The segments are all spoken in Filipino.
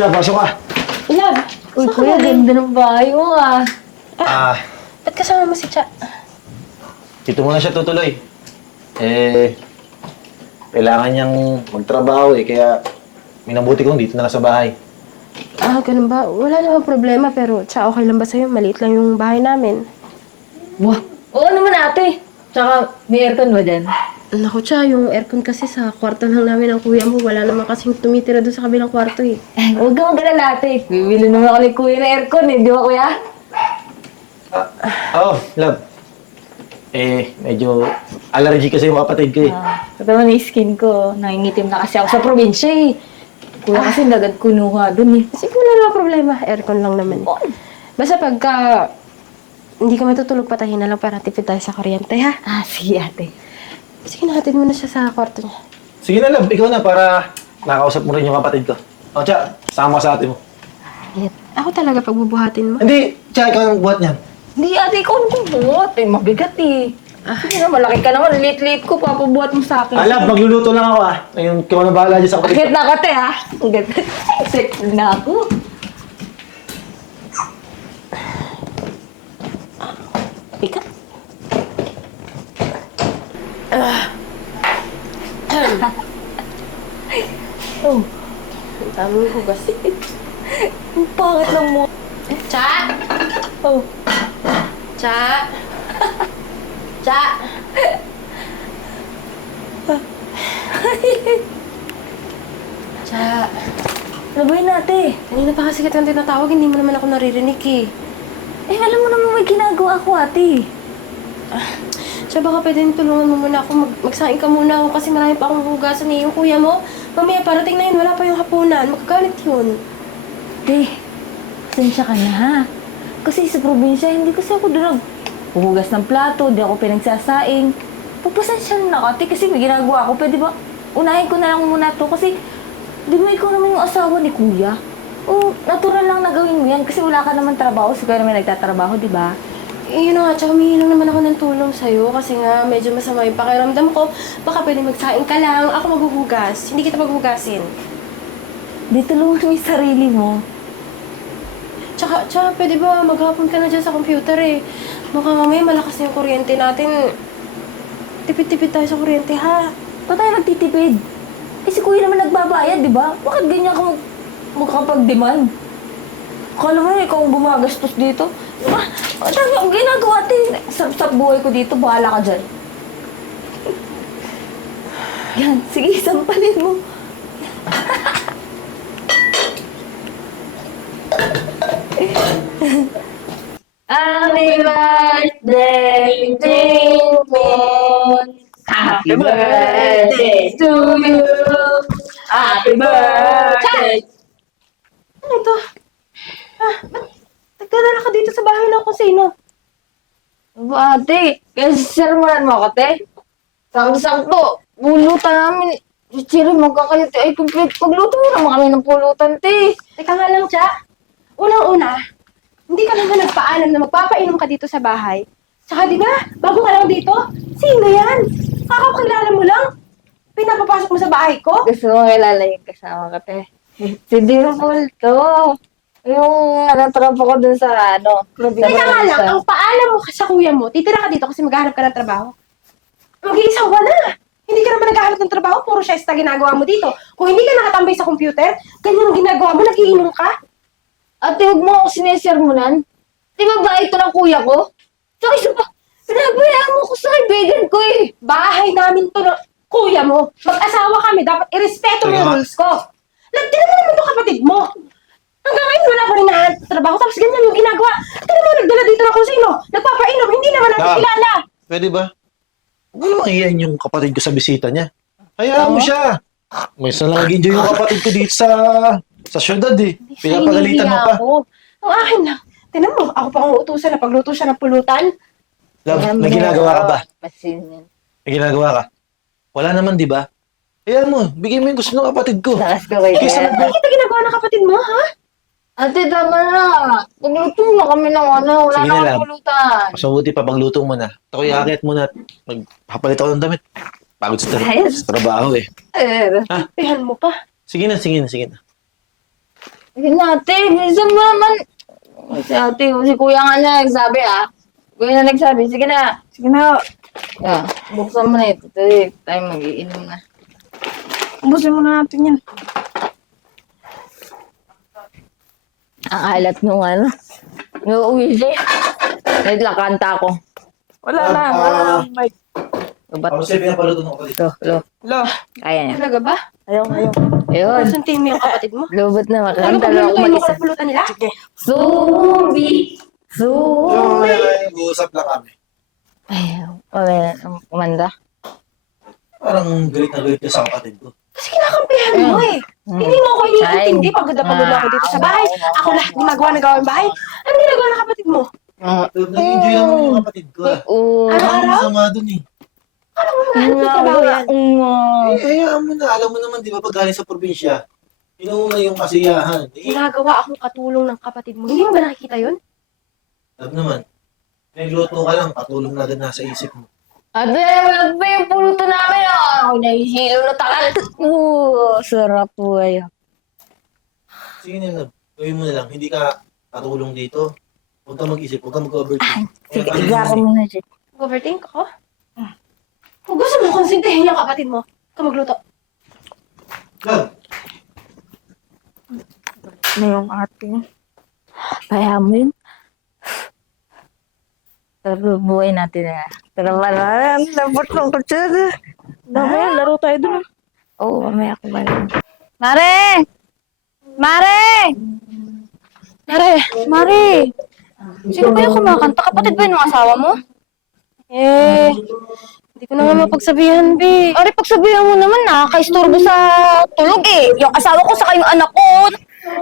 Siya, pasok ka. Love, Uy, saan ka kuya, galing? ganda ng bahay mo ah. Ba't kasama mo si Cha? Dito muna siya tutuloy. Kailangan niyang magtrabaho kaya minabuti kong dito na lang sa bahay. Ganun ba? Wala namang problema, pero Cha, okay lang ba sa'yo? Maliit lang yung bahay namin. Wah, oo naman ate. Tsaka, may aircon ba dyan? Naku, Cha, yung aircon kasi sa kwarto lang namin ng kuya mo. Wala naman kasing tumitira doon sa kabilang kwarto eh. Huwag kang mag-alala ate. Bibili naman ako ni kuya ng aircon eh, di ba kuya? Love. Medyo allergy kasi yung kapatid ko eh. Ito naman yung skin ko. Nangingitim na kasi ako sa probinsya eh. Kuya kasi nagad kunuha dun eh. Sige, wala namang problema. Aircon lang naman. Basta pagka hindi ka matutulog, patahin na lang para tipid tayo sa kuryente, ha? Sige ate. Sige, nakatid mo na siya sa kwarto niya. Sige na, love. Ikaw na para nakausap mo rin yung kapatid ko. Tiya, sama ka sa ate mo. Ako talaga pagbubuhatin mo. Hindi, Tiya, ikaw ang buhat niyan. Hindi ate, ikaw ang bubuhat eh. Mabigat eh. Sige na, malaki ka naman. Liit-liit ko, papabuhat mo sa akin. Love, magluluto lang ako Ngayon, ikaw na bahala dyan sa kapatid ko. Agad na ako te ha. Agad na ako. Ika. Oh, Ang daming hugas. ang pangit ng mo. Cha! Oh. Cha! Cha! Cha! Ano ba yun ate? Kanina pa kasi kitang tinatawag, hindi mo naman ako naririnig eh. Alam mo naman may ginagawa ako ate. Cha, baka pwede tulungan mo muna ako. Magsaing ka muna ako kasi marami pa akong hugasan eh. Yung kuya mo, mamaya parating na yun, wala pa yung hapunan. Magkagalit yun. Te, pasensya ka na ha. Kasi sa probinsya, hindi kasi ako doon huhugas ng plato, di ako pinagsasaing. Pagpasensya na ako ate kasi may ginagawa ako. Pwede ba unahin ko na lang muna to kasi di ba ikaw naman yung asawa ni kuya? O, natural lang na gawin mo yan kasi wala ka naman trabaho. Si kuya naman nagtatrabaho, di ba? Yun na nga, tsaka humingi lang naman ako ng tulong sa'yo kasi nga medyo masama yung pakiramdam ko. Baka pwede magsaing ka lang, ako maghuhugas. Hindi kita maghugasin. Di tulungan mo yung sarili mo. Tsaka pwede ba maghapon ka na dyan sa computer eh. Baka mamaya malakas na yung kuryente natin. Tipid-tipid tayo sa kuryente, ha? Ba't tayo nagtitipid? Eh si kuya naman nagbabayad, di ba? Bakit ganyan ka magkakapag-demand? Akala mo ikaw ang gumagastos dito? Diba? Ang dami akong ginagawa, ate. Sarap-sarap buhay ko dito, bahala ka dyan. Yan, sige, sampalin mo. Happy birthday to me. Happy birthday to you. Happy birthday. Ano ito? Ba't nagdadala ka dito sa bahay ng kung sino? Ate, kasi sermonan mo ako, te. Sakto-sakto. Pulutan namin. Chiri, magkakayot. Ay, pagluto mo naman kami ng pulutan, te. Teka nga lang, Cha. Unang-una, hindi ka naman nagpaalam na magpapainom ka dito sa bahay. Tsaka di ba, bago ka lang dito, sino yan? Kakakilala mo lang? Pinapapasok mo sa bahay ko? Gusto mo kilala yung kasama ka, te. Si Dimple to. Yung tropa ko dun sa Teka nga lang, ang paalam mo sa kuya mo, titira ka dito kasi maghahanap ka ng trabaho. Mag-iisang buwan na. Hindi ka naman naghahanap ng trabaho, puro siesta ginagawa mo dito. Kung hindi ka nakatambay sa computer, ganyan ang ginagawa mo, nagiinom ka. Ate, huwag mo ako sinesermonan. Di ba ba ito ng kuya ko? Tsaka isa pa, pinabayaan mo ko sa kaibigan ko eh. Bahay namin to ng kuya mo. Mag-asawa kami, dapat irespeto mo yung rules ko. Nagtira mo naman itong kapatid mo. Hanggang ngayon wala pa rin nahanap ng trabaho, tapos ganyan yung ginagawa. Tignan mo, nagdala dito ng kung sino. Nagpapainom, hindi naman natin Dam. kilala. Pwede ba? Huwag mo namang iyan yung kapatid ko sa bisita niya. Hayaan mo siya. May isa lang nag-enjoy yung kapatid ko dito sa syudad eh. Pinapagalitan mo pa. Ako. Ang akin lang. Tignan mo, ako pa ang uutusan na pagluto siya ng pulutan. Love, may ginagawa ka ba? Masin yan. May ginagawa ka? Wala naman, di ba? Hayaan mo, bigay mo yung gusto ng kapatid ko. Lakas ko kayo. Kaysa Ano kita ginagawa ng kapatid mo, ha? Ate, tama na. Pagluto na kami ng wala Sige na na lang. akong pulutan. Mas mabuti pa pagluto mo na. Ako iaakit mo na at magpapalit ako ng damit. Pagod sa trabaho eh. Eh, Pihan mo pa. Sige na, sige na, sige na. Sige na, ate. Bilisan mo naman. Si ate, si kuya nga na nagsabi, ah. Kuya na nagsabi. Sige na. Sige na. Yeah, buksan mo na ito. Tayo tayo mag-iinom na. Ubusin mo na natin yan. Ang alat nung ano. Yung uwi Wait lang, kanta ko. Wala na. Wala na. Mike. Ba't? Ako siya pinapaluto ng kapatid. Lo. Lo. Kaya niya. Talaga ba? Ayaw. Ayun. Suntin mo yung kapatid mo? Lubot na Ano makanta pag lang ako lulutuin mo mag-isa. ka pulutan nila? Sige. Subi! Yung Subi! nag-uusap lang kami. Ay, umanda. Parang galit na galit ka sa kapatid ko. Kasi kinakampihan mo eh. Hindi mo ako iniintindi pag pagod ako dito sa bahay. Ako lahat gumagawa ng gawang bahay. Ano ginagawa ng kapatid mo? Nag-enjoy naman yung kapatid ko. Oo. Parang masama dun eh. Alam mo naman, ano trabaho yan? Hayaan mo na. Alam mo naman, di ba pag galing sa probinsya, inuuna yung kasiyahan. Ginagawa akong katulong ng kapatid mo. Hindi mo ba nakikita yun? Alam naman, nagluto ka lang, katulong na agad nasa isip mo. Ate, wala pa yung pulutan namin. Ako nahihilo na takal. Sarap po kayo. Sige na, gawin mo na lang. Hindi ka katulong dito. Huwag ka mag-isip, huwag ka mag-overthink. Sige, iga ko muna siya. Overthink ako? Kung gusto mo, konsintihin yung kapatid mo. Ka magluto. Love, Ano yung ate? Kaya mo yun? Pero buhay natin na. Pero parang labot ng kutsara. Mamaya, laro tayo dun. Oo, mamaya ako ba rin. Mare! Mare! Mare, Mare! Sino ba yung kumakanta? Kapatid ba yun ng asawa mo? hindi ko na nga mapagsabihan, be. Ari, pagsabihan mo naman, nakaka-istorbo sa tulog eh. Yung asawa ko saka yung anak ko.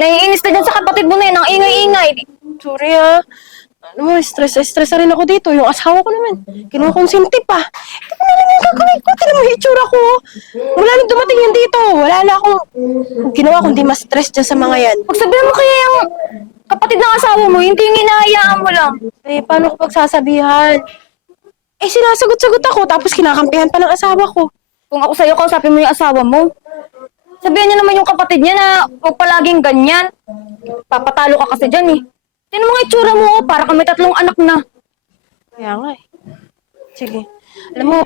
Naiinis na dyan sa kapatid mo na yun. Ang ingay-ingay. Sorry Ano mo, stress rin ako dito. Yung asawa ko naman. Kinuha kong sinti pa. Hindi ko na lang yung gagawin ko. Tignan mo yung itsura ko. Wala nang dumating yan dito. Wala na akong ginawa kundi mas stress dyan sa mga yan. Pagsabihan mo kaya yung kapatid ng asawa mo, hindi yung hinahayaan mo lang. Paano ko pagsasabihan? Sinasagot-sagot ako tapos kinakampihan pa ng asawa ko. Kung ako sa'yo, kausapin mo yung asawa mo. Sabihan niya naman yung kapatid niya na huwag palaging ganyan. Papatalo ka kasi dyan eh. Tignan mo nga itsura mo, para kami 3 anak na. Kaya nga eh. Sige. Alam mo,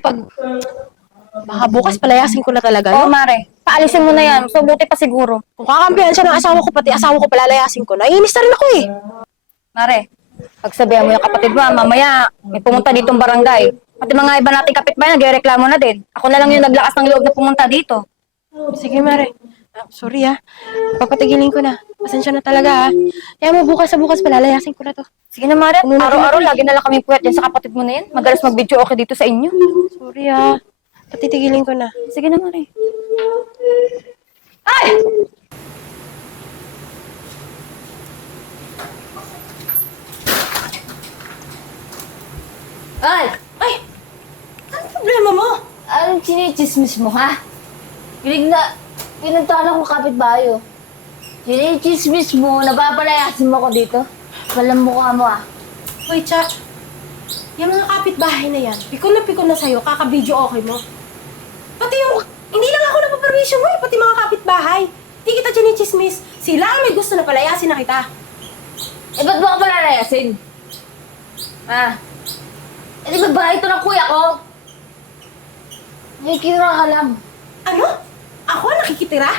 baka bukas palayasin ko na talaga. Oo, No? Mare. Paalisin mo na yan. So, buti pa siguro. Kung kakampihan siya ng asawa ko, pati asawa ko palalayasin ko. Naiinis na rin ako eh. Mare, pagsabihan mo yung kapatid mo, mamaya may pumunta ditong barangay. Pati mga iba nating kapitbahay, nagreklamo na din. Ako na lang yung naglakas ng loob na pumunta dito. Sige, Mare. Sorry papatigilin ko na. Pasensya na talaga Kaya mo bukas sa bukas palalayasin ko na to. Sige na, Mare. Araw-araw, lagi na lang kami puwet yan sa kapatid mo na yan. Madalas mag-video okay dito sa inyo. Sorry patitigilin ko na. Sige na, Mare. Ay! Ay! Ay! Ano problema mo? Anong chinichismis mo, ha? Pinuntahan ako kapitbahay, oh. Chinichismis mo, napapalayasin mo ko dito. Walang mukha mo, ah. Hoy, Cha. Yung mga kapitbahay na yan, pikon na sa'yo, kaka-video okay mo. Pati yung, hindi lang ako napaperwisyo mo pati mga kapitbahay. Di kita chinichismis. Sila ang may gusto na palayasin na kita. Eh, ba't mo ako palalayasin? Ah? Eh, di ba bahay ito ng kuya ko? Nakikira ka lang. Ano? Ako nakikitira?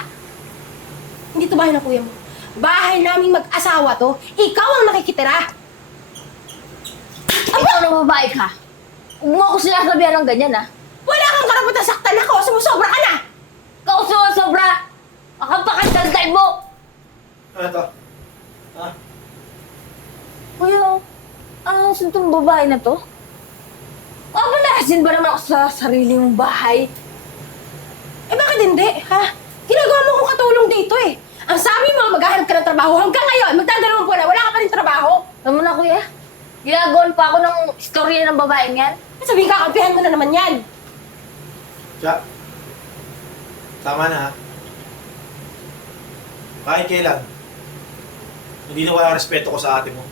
Hindi to bahay ng kuya mo. Bahay naming mag-asawa to. Ikaw ang nakikitira. Ikaw na babae ka. Huwag mo ako sinasabihan ng ganyan, ah. Wala kang karapatan saktan ako. Sumusobra ka na. Ikaw sobra. Makapakantantay mo. Ano to? Kuya, saan itong babae na to? Palayasin ba naman ako sa sarili mong bahay? Bakit hindi, ha? Ginagawa mo kong katulong dito eh. Ang sabi mo, maghahanap ka ng trabaho. Hanggang ngayon, magdadalawang buwan na, wala ka pa rin trabaho. Alam mo na, kuya. Ginagawan pa ako ng istorya ng babaeng yan. Sabihin, kakampihan mo na naman yan. Siya. Tama na ha. Kahit kailan, hindi na wala respeto ko sa ate mo.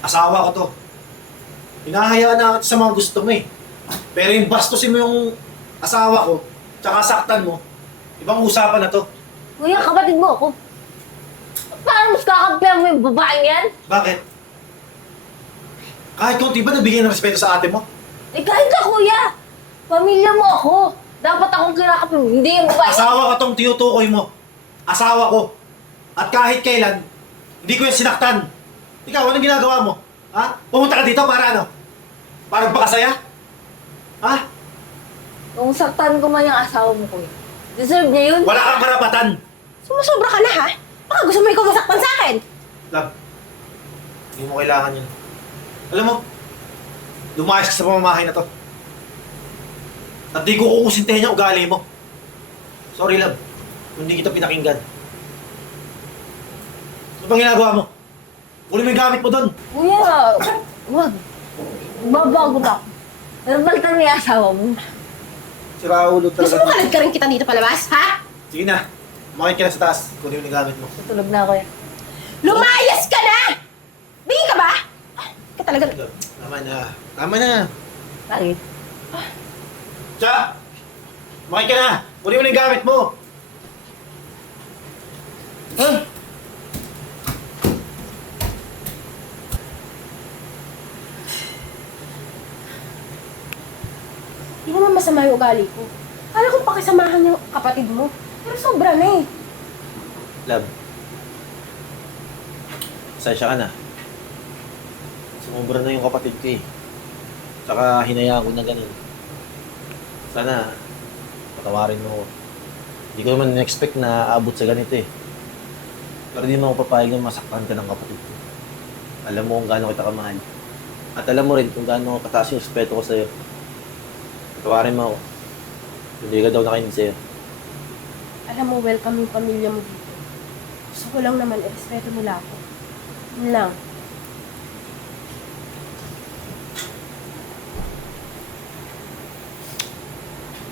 Asawa ko to. Hinahayaan na kita sa mga gusto mo eh. Pero yung bastusin mo yung asawa ko, tsaka saktan mo, ibang usapan na to. Kuya, kapatid mo ako. Paano mas kakampihan mo yung babaeng yan? Bakit? Kahit konti ba nabigyan ng respeto sa ate mo? Eh kahit ka kuya, pamilya mo ako. Dapat akong kinakampi mo, hindi yung babae. Asawa ko tong tinutukoy mo. Asawa ko. At kahit kailan, hindi ko yung sinaktan. Ikaw, anong ginagawa mo? Ha? Pumunta ka dito para ano? Para magpakasaya? Ha? Kung saktan ko man yung asawa mo kuya, deserve niya yun. Wala kang karapatan. Sumusobra ka na ha? Baka gusto mo ikaw masaktan sa akin. Love, hindi mo kailangan yun. Alam mo, lumayas ka sa pamamahay na to. At di ko kukusintihin yung ugali mo. Sorry, love. Kung hindi kita pinakinggan. Ano bang ginagawa mo? Kunin mo yung gamit mo doon. Kuya, wag. Babago na ako. Normal ka na yung asawa mo. Si Raulo Gusto mo kalad ka rin kita dito palabas, ha? Sige na. Umakit ka na sa taas. Kunin mo yung gamit mo. Tutulog na ako eh. Lumayas ka na! Bingin ka ba? Ka talaga. Tama na. Tama na. Bakit? Tsa! Umakit ka na. Kunin mo na yung gamit mo. Ha? Hindi naman masama yung ugali ko. Kala ko pakisamahan yung kapatid mo. Pero sobra na eh. Love. Pasensya ka na. Sumubra na yung kapatid ko eh. Tsaka hinayaan ko na ganun. Sana, patawarin mo ako. Hindi ko naman na-expect na aabot sa ganito eh. Pero di mo ako papayag na masaktan ka ng kapatid ko. Alam mo kung gaano kita kamahal. At alam mo rin kung gaano kataas yung respeto ko sa'yo. Patawarin mo ako. Hindi ka daw nakinig sa'yo. Alam mo, welcome yung pamilya mo dito. Gusto ko lang naman, irespeto nila ako. Yun lang.